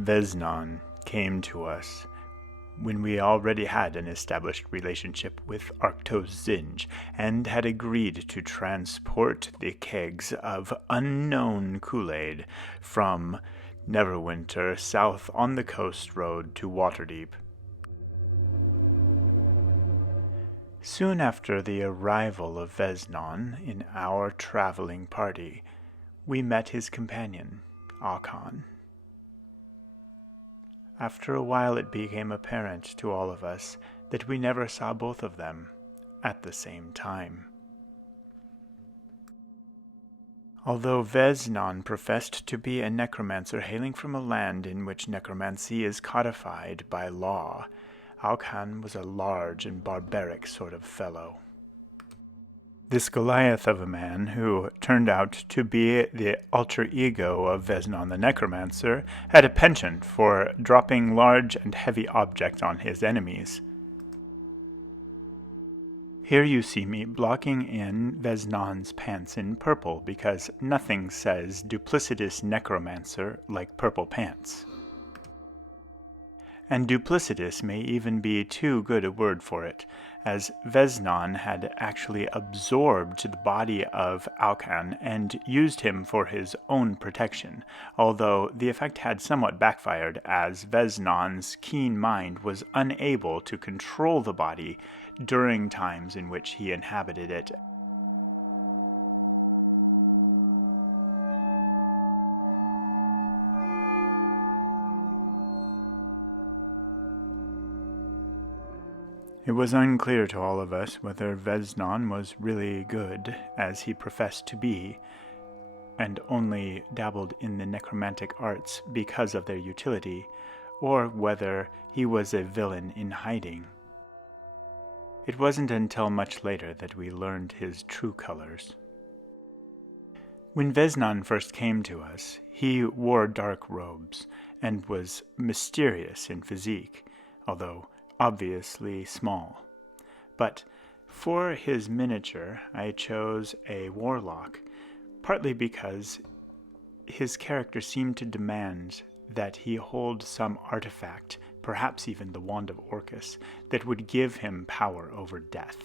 Veznon came to us when we already had an established relationship with Arctos Zinj and had agreed to transport the kegs of unknown Kool-Aid from Neverwinter south on the coast road to Waterdeep. Soon after the arrival of Veznon in our traveling party, we met his companion, Akan. After a while it became apparent to all of us that we never saw both of them at the same time. Although Veznon professed to be a necromancer hailing from a land in which necromancy is codified by law, Akan was a large and barbaric sort of fellow. This Goliath of a man, who turned out to be the alter ego of Veznon the Necromancer, had a penchant for dropping large and heavy objects on his enemies. Here you see me blocking in Veznon's pants in purple, because nothing says duplicitous necromancer like purple pants. And duplicitous may even be too good a word for it, as Veznon had actually absorbed the body of Akan and used him for his own protection, although the effect had somewhat backfired, as Veznon's keen mind was unable to control the body during times in which he inhabited it. It was unclear to all of us whether Veznon was really good, as he professed to be, and only dabbled in the necromantic arts because of their utility, or whether he was a villain in hiding. It wasn't until much later that we learned his true colors. When Veznon first came to us, he wore dark robes and was mysterious in physique, although obviously small. But for his miniature, I chose a warlock, partly because his character seemed to demand that he hold some artifact, perhaps even the Wand of Orcus, that would give him power over death.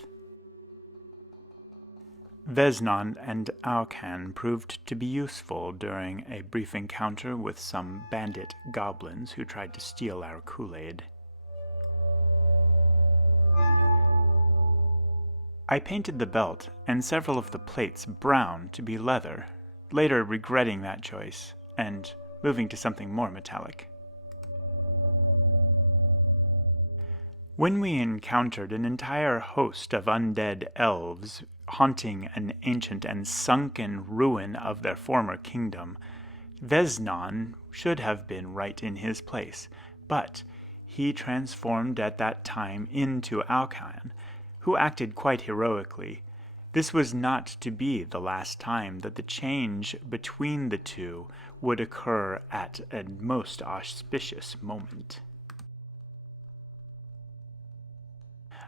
Veznon and Akan proved to be useful during a brief encounter with some bandit goblins who tried to steal our Kool-Aid. I painted the belt and several of the plates brown to be leather, later regretting that choice and moving to something more metallic. When we encountered an entire host of undead elves haunting an ancient and sunken ruin of their former kingdom, Veznon should have been right in his place, but he transformed at that time into Akan, who acted quite heroically. This was not to be the last time that the change between the two would occur at a most auspicious moment.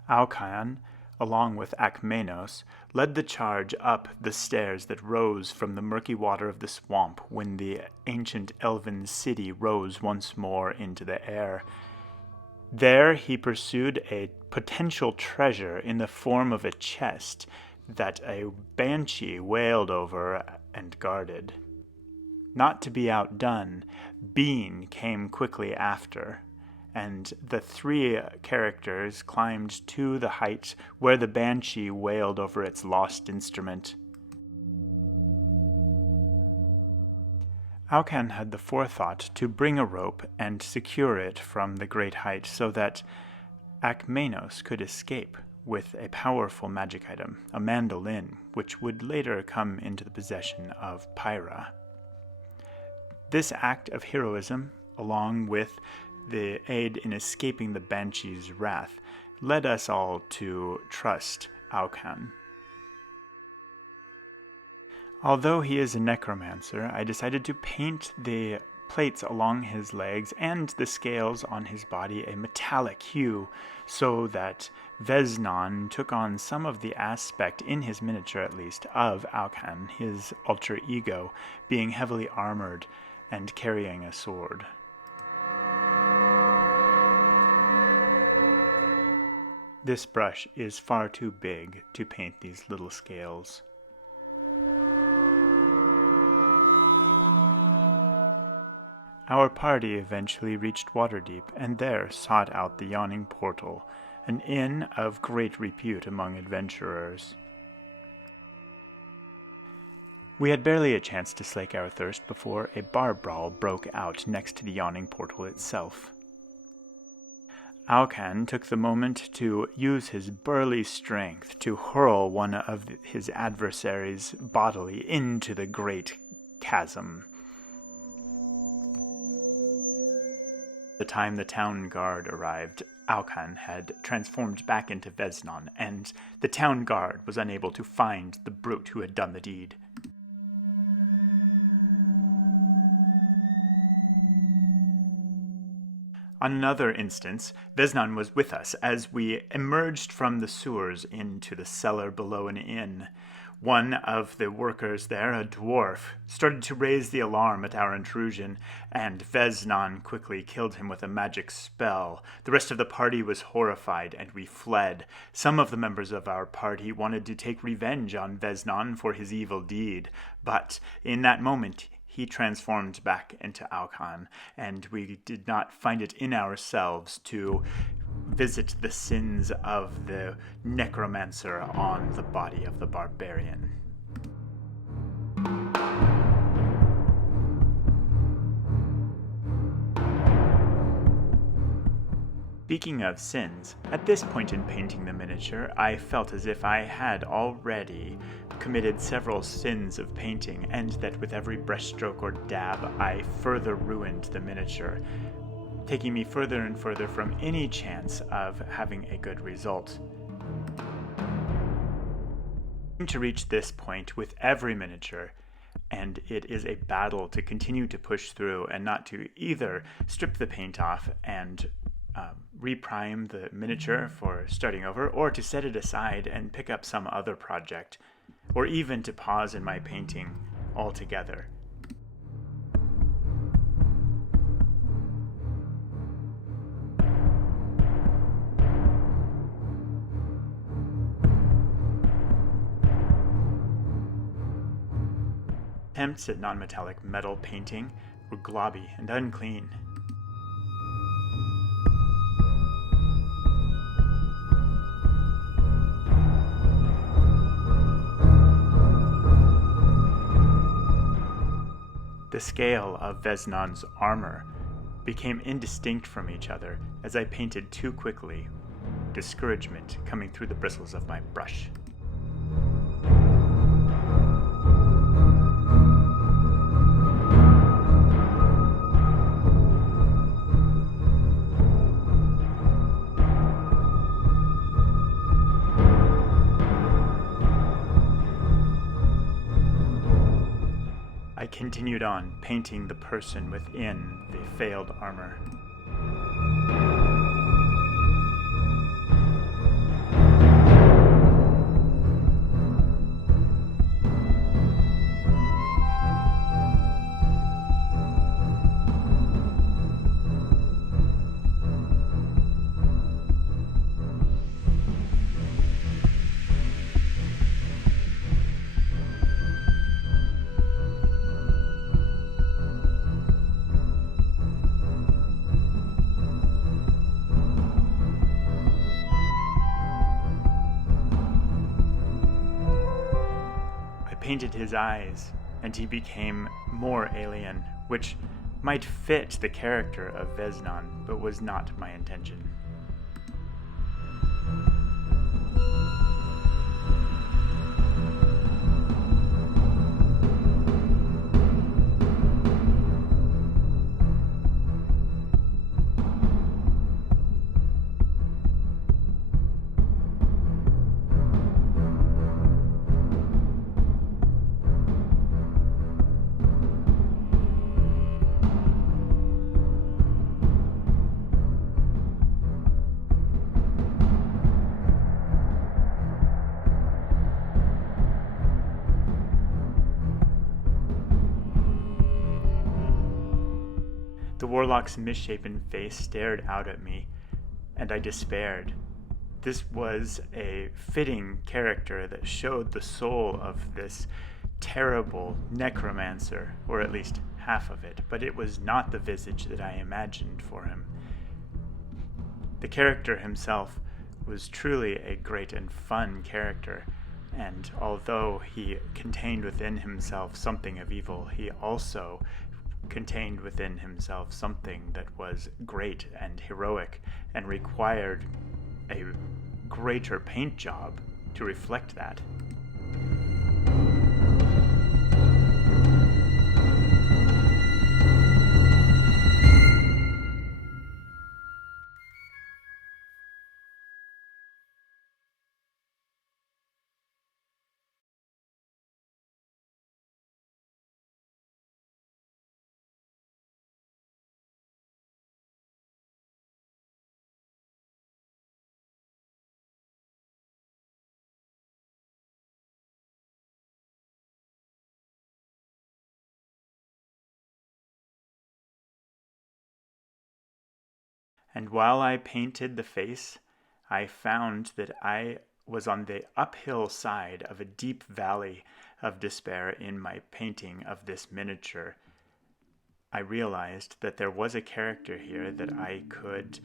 Akan, along with Akmenos, led the charge up the stairs that rose from the murky water of the swamp when the ancient elven city rose once more into the air. There he pursued a potential treasure in the form of a chest that a banshee wailed over and guarded. Not to be outdone, Bean came quickly after, and the three characters climbed to the height where the banshee wailed over its lost instrument. Akan had the forethought to bring a rope and secure it from the great height so that Akmenos could escape with a powerful magic item, a mandolin, which would later come into the possession of Pyra. This act of heroism, along with the aid in escaping the Banshee's wrath, led us all to trust Akan. Although he is a necromancer, I decided to paint the plates along his legs and the scales on his body a metallic hue, so that Veznon took on some of the aspect, in his miniature at least, of Akan, his alter ego, being heavily armored and carrying a sword. This brush is far too big to paint these little scales. Our party eventually reached Waterdeep, and there sought out the Yawning Portal, an inn of great repute among adventurers. We had barely a chance to slake our thirst before a bar brawl broke out next to the Yawning Portal itself. Alcan took the moment to use his burly strength to hurl one of his adversaries bodily into the great chasm. By the time the town guard arrived, Alcan had transformed back into Veznon, and the town guard was unable to find the brute who had done the deed. On another instance, Veznon was with us as we emerged from the sewers into the cellar below an inn. One of the workers there, a dwarf, started to raise the alarm at our intrusion, and Veznon quickly killed him with a magic spell. The rest of the party was horrified, and we fled. Some of the members of our party wanted to take revenge on Veznon for his evil deed, but in that moment he transformed back into Alcan, and we did not find it in ourselves to visit the sins of the Necromancer on the body of the barbarian. Speaking of sins, at this point in painting the miniature, I felt as if I had already committed several sins of painting, and that with every brushstroke or dab, I further ruined the miniature, taking me further and further from any chance of having a good result. To reach this point with every miniature, and it is a battle to continue to push through and not to either strip the paint off and reprime the miniature for starting over, or to set it aside and pick up some other project, or even to pause in my painting altogether. Attempts at non-metallic metal painting were globby and unclean. The scale of Veznon's armor became indistinct from each other as I painted too quickly, discouragement coming through the bristles of my brush. I continued on, painting the person within the failed armor. Painted his eyes, and he became more alien, which might fit the character of Veznon, but was not my intention. The warlock's misshapen face stared out at me, and I despaired. This was a fitting character that showed the soul of this terrible necromancer, or at least half of it, but it was not the visage that I imagined for him. The character himself was truly a great and fun character, and although he contained within himself something of evil, he also contained within himself something that was great and heroic and required a greater paint job to reflect that. And while I painted the face, I found that I was on the uphill side of a deep valley of despair in my painting of this miniature. I realized that there was a character here that I could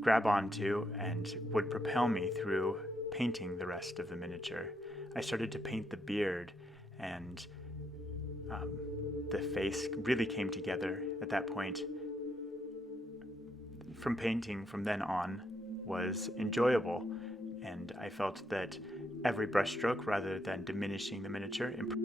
grab onto and would propel me through painting the rest of the miniature. I started to paint the beard, and the face really came together at that point. From painting from then on was enjoyable, and I felt that every brushstroke, rather than diminishing the miniature, improved.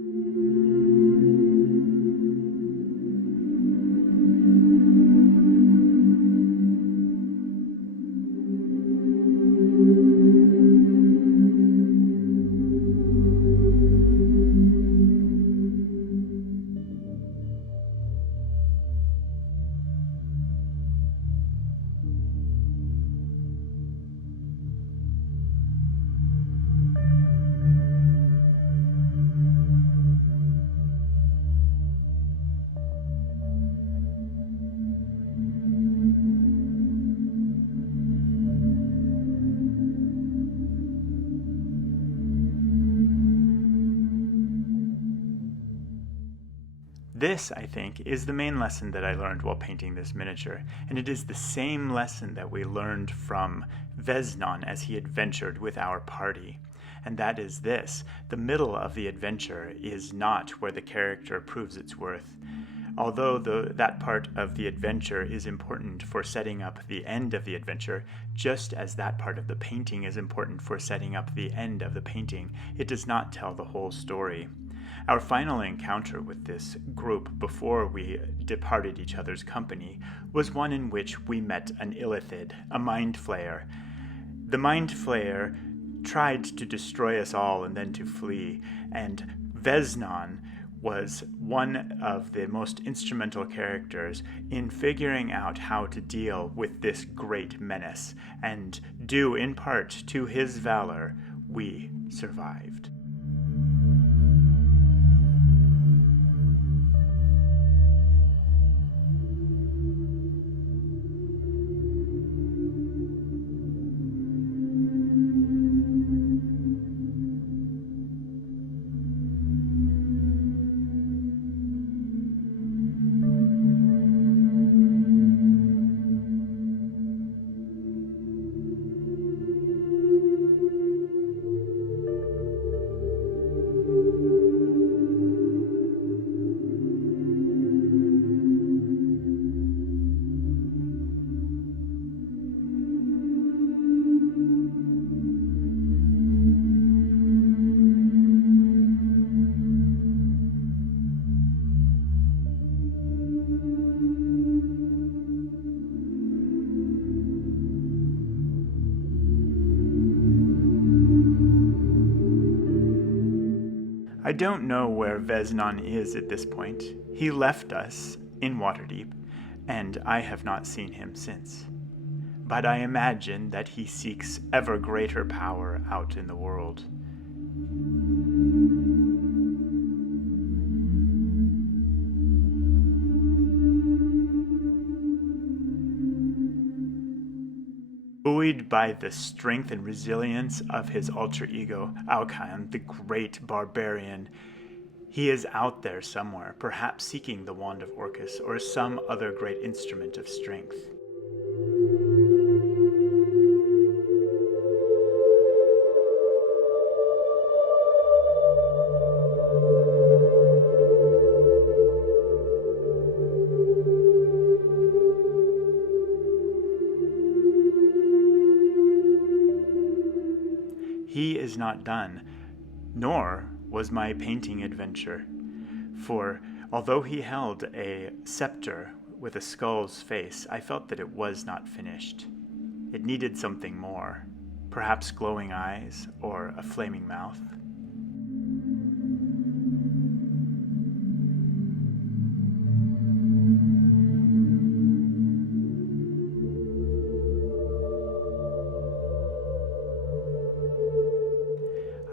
This, I think, is the main lesson that I learned while painting this miniature, and it is the same lesson that we learned from Veznon as he adventured with our party. And that is this: the middle of the adventure is not where the character proves its worth. Although that part of the adventure is important for setting up the end of the adventure, just as that part of the painting is important for setting up the end of the painting, it does not tell the whole story. Our final encounter with this group before we departed each other's company was one in which we met an illithid, a mind flayer. The mind flayer tried to destroy us all and then to flee, and Veznon was one of the most instrumental characters in figuring out how to deal with this great menace, and due in part to his valor, we survived. I don't know where Veznon is at this point. He left us in Waterdeep, and I have not seen him since. But I imagine that he seeks ever greater power out in the world. Buoyed by the strength and resilience of his alter ego, Alcan, the great barbarian, he is out there somewhere, perhaps seeking the Wand of Orcus or some other great instrument of strength. He is not done, nor was my painting adventure. For although he held a scepter with a skull's face, I felt that it was not finished. It needed something more, perhaps glowing eyes or a flaming mouth.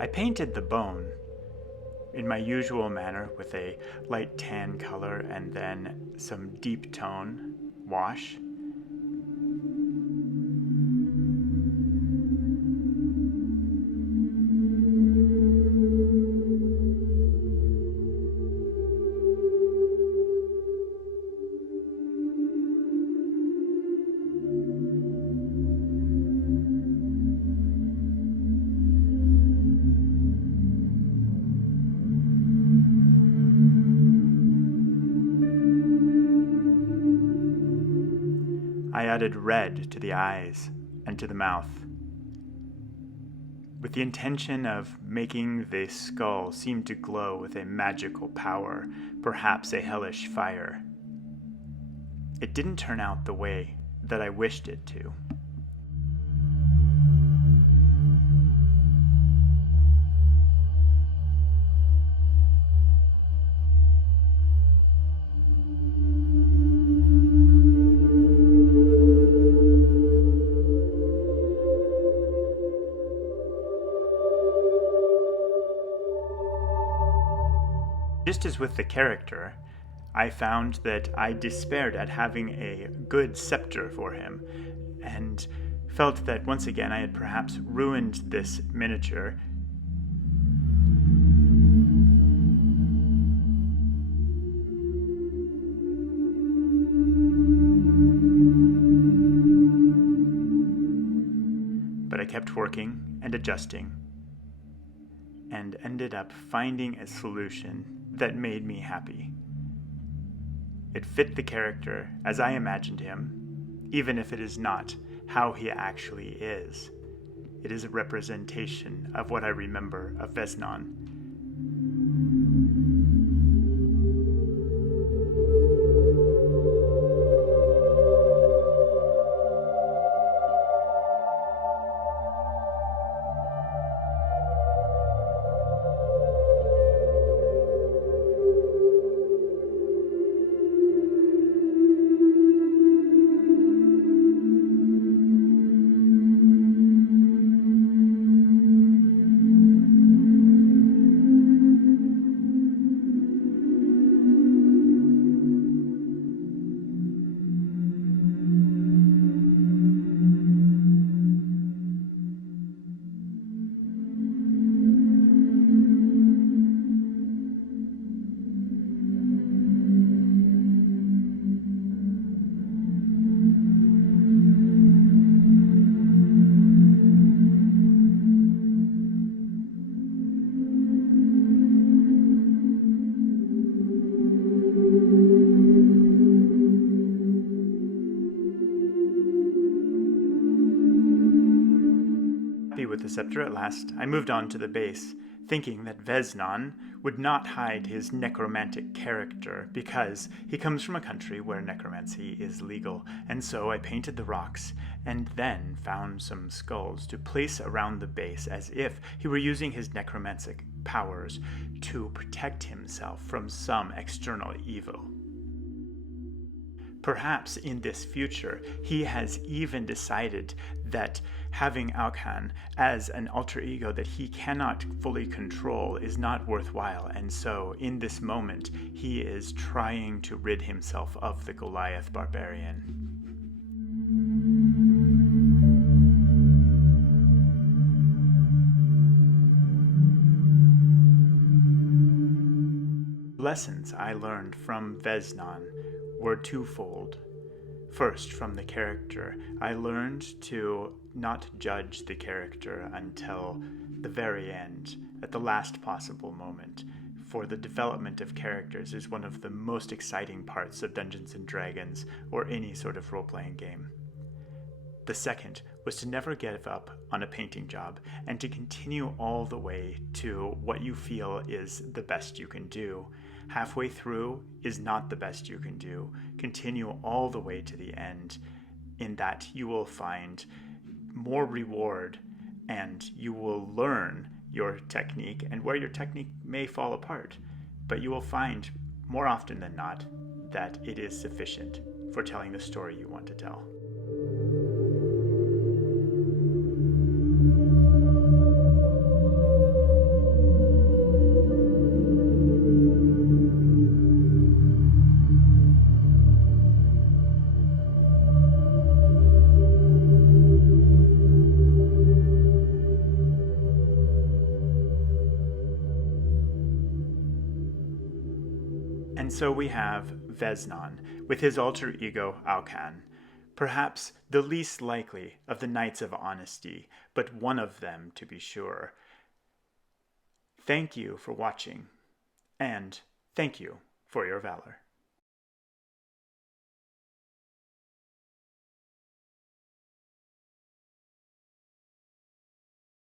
I painted the bone in my usual manner with a light tan color and then some deep tone wash. I added red to the eyes and to the mouth, with the intention of making the skull seem to glow with a magical power, perhaps a hellish fire. It didn't turn out the way that I wished it to. Just as with the character, I found that I despaired at having a good scepter for him, and felt that once again I had perhaps ruined this miniature. But I kept working and adjusting, and ended up finding a solution that made me happy. It fit the character as I imagined him, even if it is not how he actually is. It is a representation of what I remember of Veznon. With the scepter at last, I moved on to the base, thinking that Veznon would not hide his necromantic character because he comes from a country where necromancy is legal, and so I painted the rocks and then found some skulls to place around the base as if he were using his necromantic powers to protect himself from some external evil. Perhaps in this future, he has even decided that having Alcan as an alter ego that he cannot fully control is not worthwhile, and so in this moment, he is trying to rid himself of the Goliath barbarian. lessons I learned from Veznon were twofold. First, from the character, I learned to not judge the character until the very end, at the last possible moment, for the development of characters is one of the most exciting parts of Dungeons & Dragons or any sort of role-playing game. The second was to never give up on a painting job and to continue all the way to what you feel is the best you can do. Halfway through is not the best you can do. Continue all the way to the end. In that you will find more reward and you will learn your technique and where your technique may fall apart. But you will find more often than not that it is sufficient for telling the story you want to tell. And so we have Veznon, with his alter ego Alcan, perhaps the least likely of the Knights of Honesty, but one of them to be sure. Thank you for watching, and thank you for your valor.